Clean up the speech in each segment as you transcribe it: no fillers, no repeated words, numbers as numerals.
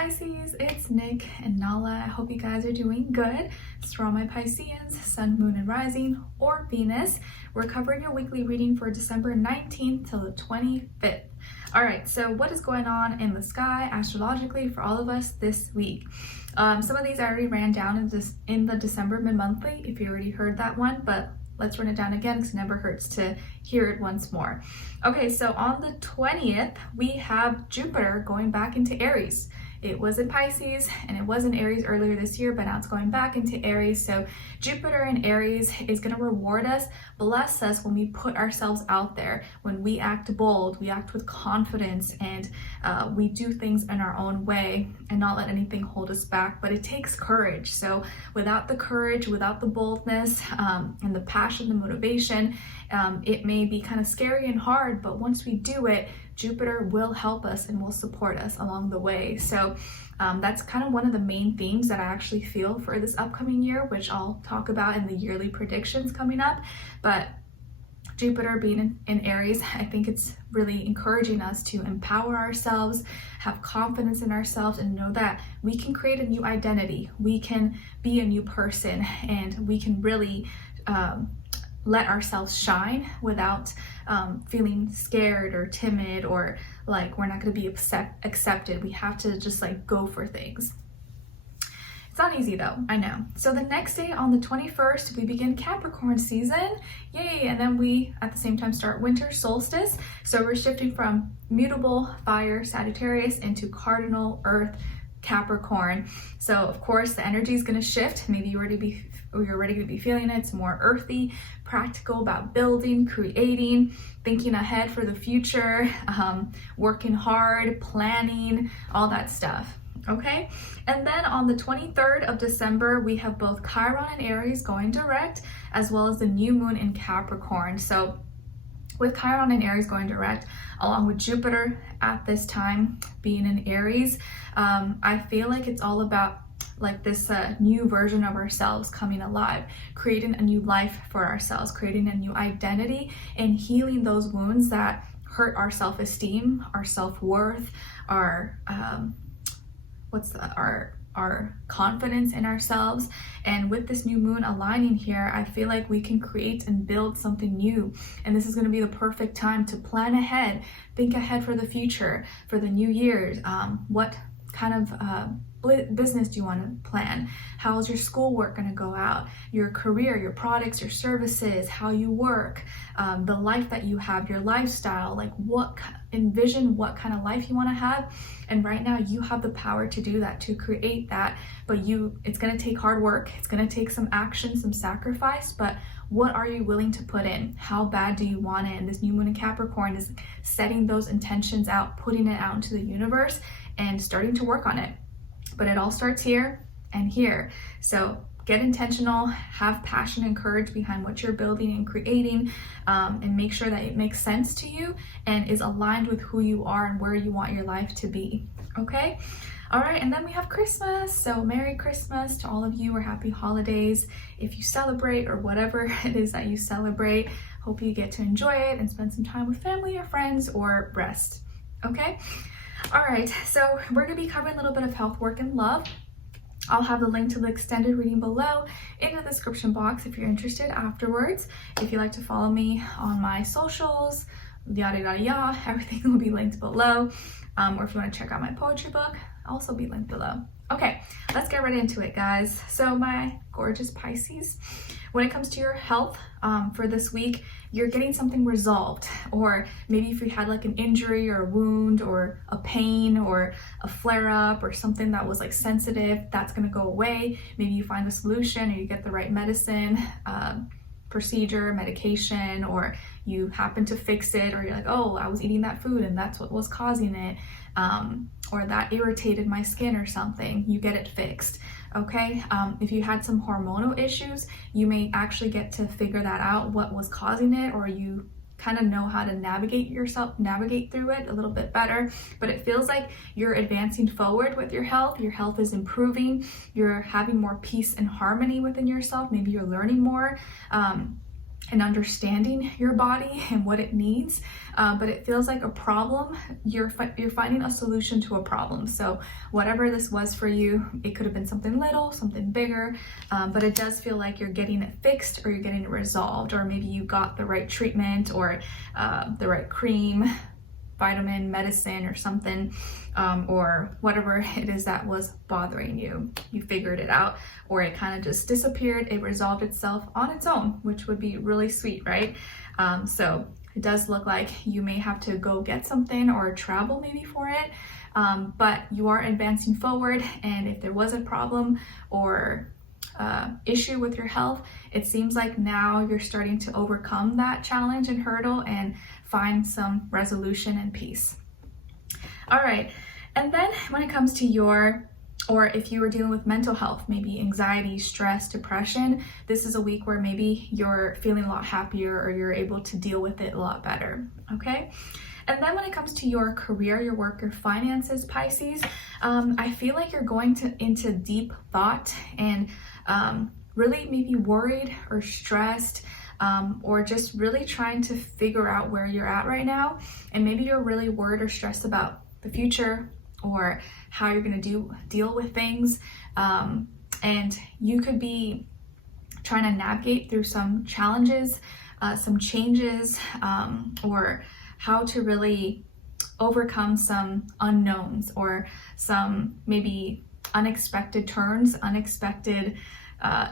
Pisces, it's Nick and Nala. I hope you guys are doing good. It's for all my Pisceans, Sun, Moon, and Rising, or Venus. We're covering your weekly reading for December 19th till the 25th. All right, so what is going on in the sky astrologically for all of us this week? Some of these I already ran down in the December mid-monthly, if you already heard that one, but let's run it down again because it never hurts to hear it once more. Okay, so on the 20th, we have Jupiter going back into Aries. It was in Pisces and it was in Aries earlier this year, but now it's going back into Aries. So Jupiter in Aries is going to reward us, bless us when we put ourselves out there, when we act bold, we act with confidence, and we do things in our own way and not let anything hold us back. But it takes courage. So without the courage, without the boldness and the passion, the motivation, it may be kind of scary and hard, but once we do it, Jupiter will help us and will support us along the way. So that's kind of one of the main themes that I actually feel for this upcoming year, which I'll talk about in the yearly predictions coming up. But Jupiter being in Aries, I think it's really encouraging us to empower ourselves, have confidence in ourselves, and know that we can create a new identity. We can be a new person, and we can really let ourselves shine without feeling scared or timid or like we're not going to be accepted. We have to just like go for things. It's not easy though, I know. So the next day on the 21st, we begin Capricorn season. Yay! And then we at the same time start winter solstice. So we're shifting from mutable fire Sagittarius into cardinal earth Capricorn. So of course the energy is going to shift. Maybe you're ready to be feeling it. It's more earthy, practical, about building, creating, thinking ahead for the future, working hard, planning, all that stuff. Okay, and then on the 23rd of December, we have both Chiron and Aries going direct, as well as the new moon in Capricorn. So with Chiron and Aries going direct, along with Jupiter at this time being in Aries, I feel like it's all about like this new version of ourselves coming alive, creating a new life for ourselves, creating a new identity, and healing those wounds that hurt our self-esteem, our self-worth, our our confidence in ourselves. And with this new moon aligning here, I feel like we can create and build something new. And this is going to be the perfect time to plan ahead, think ahead for the future, for the new year. What kind of business do you want to plan? How is your schoolwork going to go out? Your career, your products, your services, how you work, the life that you have, your lifestyle, like envision what kind of life you want to have. And right now you have the power to do that, to create that. But it's going to take hard work. It's going to take some action, some sacrifice, but what are you willing to put in? How bad do you want it? And this new moon in Capricorn is setting those intentions out, putting it out into the universe and starting to work on it. But it all starts here and here. So get intentional, have passion and courage behind what you're building and creating, and make sure that it makes sense to you and is aligned with who you are and where you want your life to be. Okay? All right, and then we have Christmas. So Merry Christmas to all of you, or Happy Holidays if you celebrate, or whatever it is that you celebrate. Hope you get to enjoy it and spend some time with family or friends, or rest. Okay? All right, so we're going to be covering a little bit of health, work, and love. I'll have the link to the extended reading below in the description box if you're interested afterwards. If you'd like to follow me on my socials, yada yada yada, everything will be linked below. Or if you want to check out my poetry book, also be linked below. Okay, let's get right into it, guys. So my gorgeous Pisces, when it comes to your health for this week, you're getting something resolved. Or maybe if you had like an injury or a wound or a pain or a flare-up or something that was like sensitive, that's going to go away. Maybe you find the solution, or you get the right medicine, procedure, medication, or you happen to fix it, or you're like, oh, I was eating that food and that's what was causing it, or that irritated my skin or something. You get it fixed. Okay, if you had some hormonal issues, you may actually get to figure that out, what was causing it, or you kind of know how to navigate through it a little bit better. But it feels like you're advancing forward with your health is improving, you're having more peace and harmony within yourself, maybe you're learning more. and understanding your body and what it needs, but it feels like a problem. You're finding a solution to a problem. So whatever this was for you, it could have been something little, something bigger, but it does feel like you're getting it fixed, or you're getting it resolved, or maybe you got the right treatment, or the right cream, vitamin, medicine, or something, or whatever it is that was bothering you. You figured it out, or it kind of just disappeared. It resolved itself on its own, which would be really sweet, right? So it does look like you may have to go get something or travel maybe for it, but you are advancing forward. And if there was a problem or issue with your health, it seems like now you're starting to overcome that challenge and hurdle and find some resolution and peace. All right, and then when it comes to or if you were dealing with mental health, maybe anxiety, stress, depression, this is a week where maybe you're feeling a lot happier, or you're able to deal with it a lot better, okay? And then when it comes to your career, your work, your finances, Pisces, I feel like you're going into deep thought and really maybe worried or stressed, or just really trying to figure out where you're at right now. And maybe you're really worried or stressed about the future, or how you're going to deal with things. And you could be trying to navigate through some challenges, some changes, or how to really overcome some unknowns, or some maybe unexpected turns, unexpected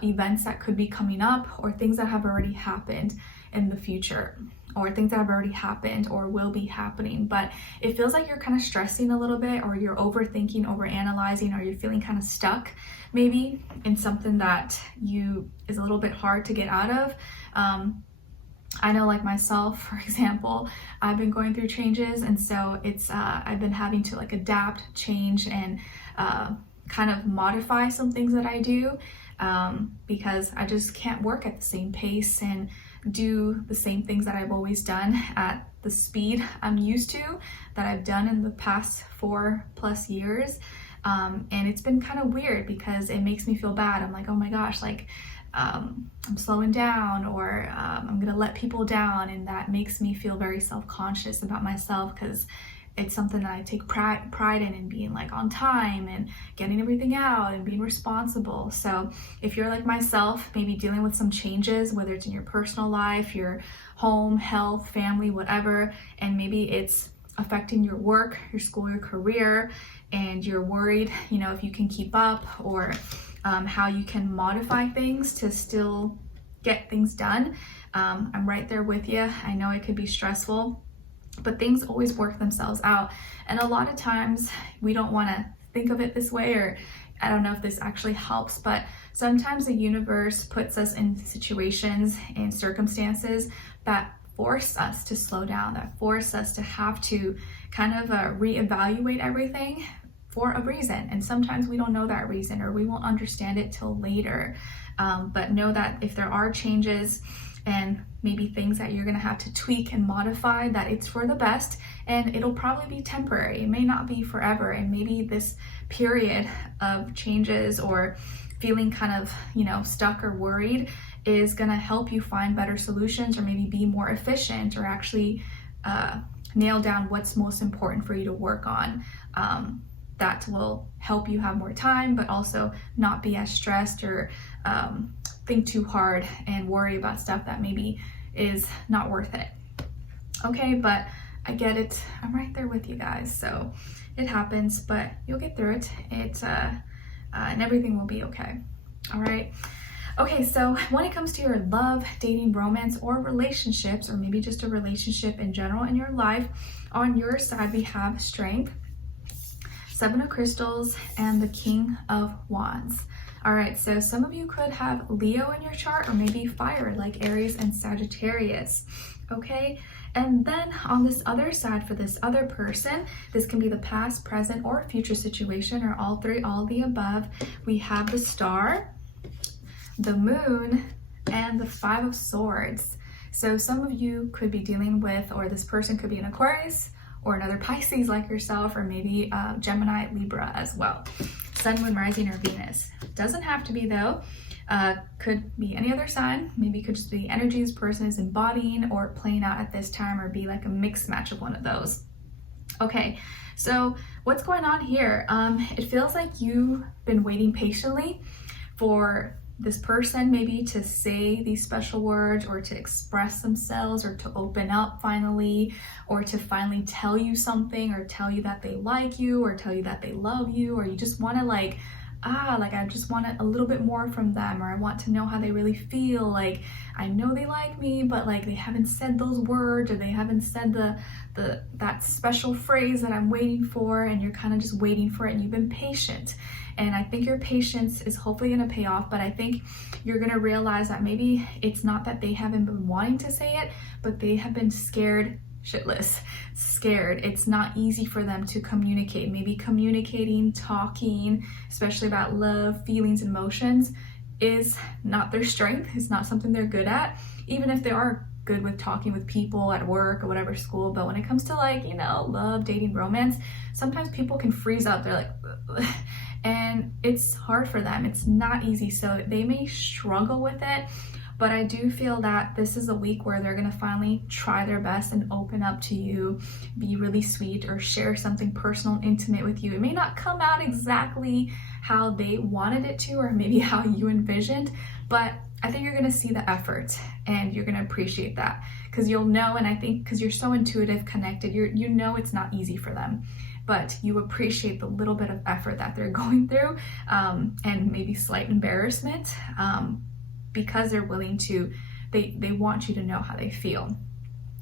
events that could be coming up, or things that have already happened in the future, or things that have already happened or will be happening. But it feels like you're kind of stressing a little bit, or you're overthinking, overanalyzing, or you're feeling kind of stuck maybe in something that is a little bit hard to get out of. I know, like myself, for example, I've been going through changes, and so it's I've been having to like adapt, change, and kind of modify some things that I do, because I just can't work at the same pace and do the same things that I've always done at the speed I'm used to, that I've done in the past 4+ years. And it's been kind of weird, because it makes me feel bad. I'm like, oh my gosh, like I'm slowing down, or I'm gonna let people down, and that makes me feel very self-conscious about myself, because it's something that I take pride in being like on time and getting everything out and being responsible. So if you're like myself, maybe dealing with some changes, whether it's in your personal life, your home, health, family, whatever, and maybe it's affecting your work, your school, your career, and you're worried, if you can keep up, or how you can modify things to still get things done. I'm right there with you. I know it could be stressful, but things always work themselves out. And a lot of times we don't want to think of it this way, or I don't know if this actually helps, but sometimes the universe puts us in situations and circumstances that force us to slow down, that force us to have to kind of reevaluate everything for a reason. And sometimes we don't know that reason, or we won't understand it till later. But know that if there are changes and maybe things that you're gonna have to tweak and modify, that it's for the best, and it'll probably be temporary. It may not be forever, and maybe this period of changes or feeling kind of, stuck or worried is gonna help you find better solutions, or maybe be more efficient, or actually nail down what's most important for you to work on. That will help you have more time, but also not be as stressed, or think too hard and worry about stuff that maybe is not worth it. Okay, but I get it. I'm right there with you guys. So it happens, but you'll get through it. And everything will be okay. All right. Okay, so when it comes to your love, dating, romance, or relationships, or maybe just a relationship in general in your life, on your side we have Strength, 7 of Crystals, and the King of Wands. All right, so some of you could have Leo in your chart, or maybe fire, like Aries and Sagittarius. Okay, and then on this other side, for this other person, this can be the past, present, or future situation, or all three, all the above. We have the Star, the Moon, and the 5 of Swords. So some of you could be dealing with, or this person could be an Aquarius, or another Pisces like yourself, or maybe Gemini, Libra as well. Sun, Moon, Rising, or Venus. Doesn't have to be though. Could be any other sign. Maybe it could just be the energy this person is embodying or playing out at this time, or be like a mixed match of one of those. Okay, so what's going on here? It feels like you've been waiting patiently for this person maybe to say these special words, or to express themselves, or to open up finally, or to finally tell you something, or tell you that they like you, or tell you that they love you, or you just want to like I just want a little bit more from them, or I want to know how they really feel. Like, I know they like me, but like they haven't said those words, or they haven't said that special phrase that I'm waiting for, and you're kind of just waiting for it, and you've been patient. And I think your patience is hopefully going to pay off, but I think you're going to realize that maybe it's not that they haven't been wanting to say it, but they have been scared shitless. Scared. It's not easy for them to communicate. Maybe communicating, talking, especially about love, feelings, emotions, is not their strength. It's not something they're good at, even if they are good with talking with people at work or whatever, school. But when it comes to like, you know, love, dating, romance, sometimes people can freeze up. They're like, ugh. And it's hard for them. It's not easy. So they may struggle with it, but I do feel that this is a week where they're going to finally try their best and open up to you, be really sweet, or share something personal and intimate with you. It may not come out exactly how they wanted it to, or maybe how you envisioned, but I think you're going to see the effort, and you're going to appreciate that, because you'll know. And I think because you're so intuitive, connected, you know it's not easy for them, but you appreciate the little bit of effort that they're going through, and maybe slight embarrassment, because they're willing to, they want you to know how they feel,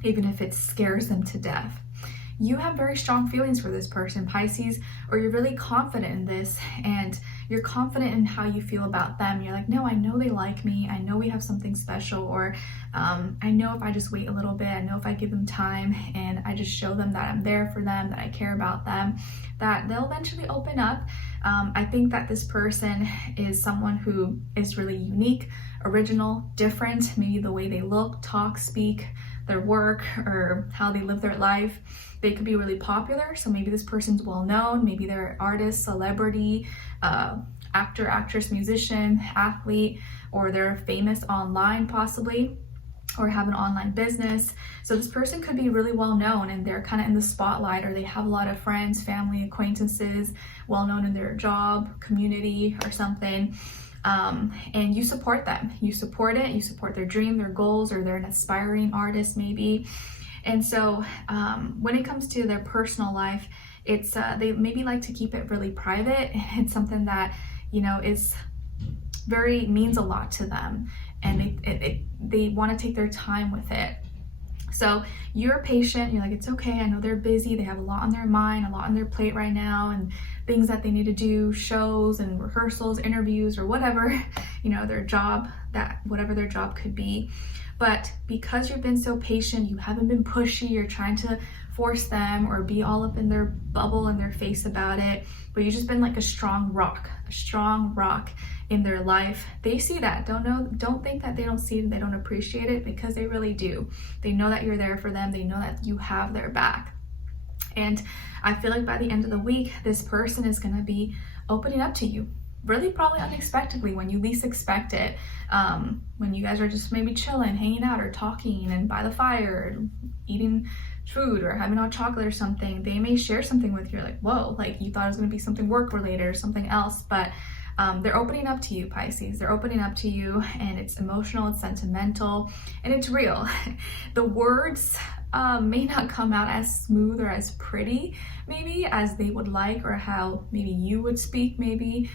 even if it scares them to death. You have very strong feelings for this person, Pisces, or you're really confident in this, and you're confident in how you feel about them. You're like, no, I know they like me. I know we have something special, or I know if I just wait a little bit, I know if I give them time and I just show them that I'm there for them, that I care about them, that they'll eventually open up. I think that this person is someone who is really unique, original, different, maybe the way they look, talk, speak, their work, or how they live their life. They could be really popular, so maybe this person's well known, maybe they're an artist, celebrity, actor, actress, musician, athlete, or they're famous online possibly, or have an online business. So this person could be really well known, and they're kind of in the spotlight, or they have a lot of friends, family, acquaintances, well known in their job, community, or something. And you support them. You support it. You support their dream, their goals, or they're an aspiring artist maybe. And so when it comes to their personal life, it's they maybe like to keep it really private. It's something that, you know, is means a lot to them, and they want to take their time with it. So you're patient. You're like, it's okay. I know they're busy. They have a lot on their mind, a lot on their plate right now, and things that they need to do, shows and rehearsals, interviews, or whatever, you know, their job, that whatever their job could be. But because you've been so patient, you haven't been pushy, you're trying to force them or be all up in their bubble in their face about it, but you've just been like a strong rock in their life. They see that. Don't think that they don't see it, they don't appreciate it, because they really do. They know that you're there for them. They know that you have their back. And I feel like by the end of the week, this person is going to be opening up to you, really probably unexpectedly, when you least expect it. When you guys are just maybe chilling, hanging out, or talking and by the fire, eating food or having hot chocolate or something, they may share something with you. Like, whoa, like you thought it was going to be something work related or something else, but they're opening up to you, Pisces. They're opening up to you, and it's emotional, it's sentimental, and it's real. The words may not come out as smooth or as pretty maybe as they would like, or how maybe you would speak maybe,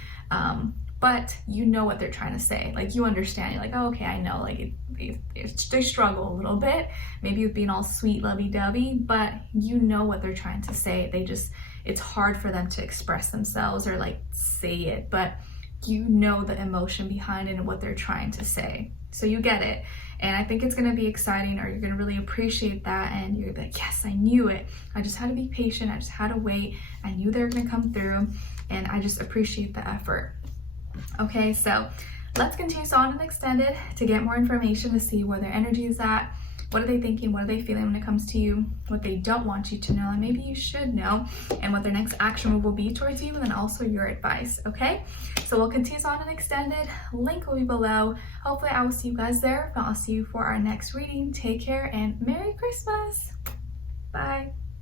but you know what they're trying to say. Like, you understand. You're like, oh, okay, I know. Like they struggle a little bit maybe with being all sweet, lovey-dovey, but you know what they're trying to say. It's hard for them to express themselves or like say it, but you know the emotion behind it and what they're trying to say. So you get it. And I think it's going to be exciting, or you're going to really appreciate that. And you're like, yes, I knew it. I just had to be patient. I just had to wait. I knew they were going to come through, and I just appreciate the effort. Okay, so let's continue on and extend it to get more information, to see where their energy is at, What are they thinking? What are they feeling when it comes to you? What they don't want you to know, and maybe you should know, and what their next action move will be towards you, and then also your advice, okay? So we'll continue on an extended. Link will be below. Hopefully I will see you guys there. If not, I'll see you for our next reading. Take care and Merry Christmas. Bye.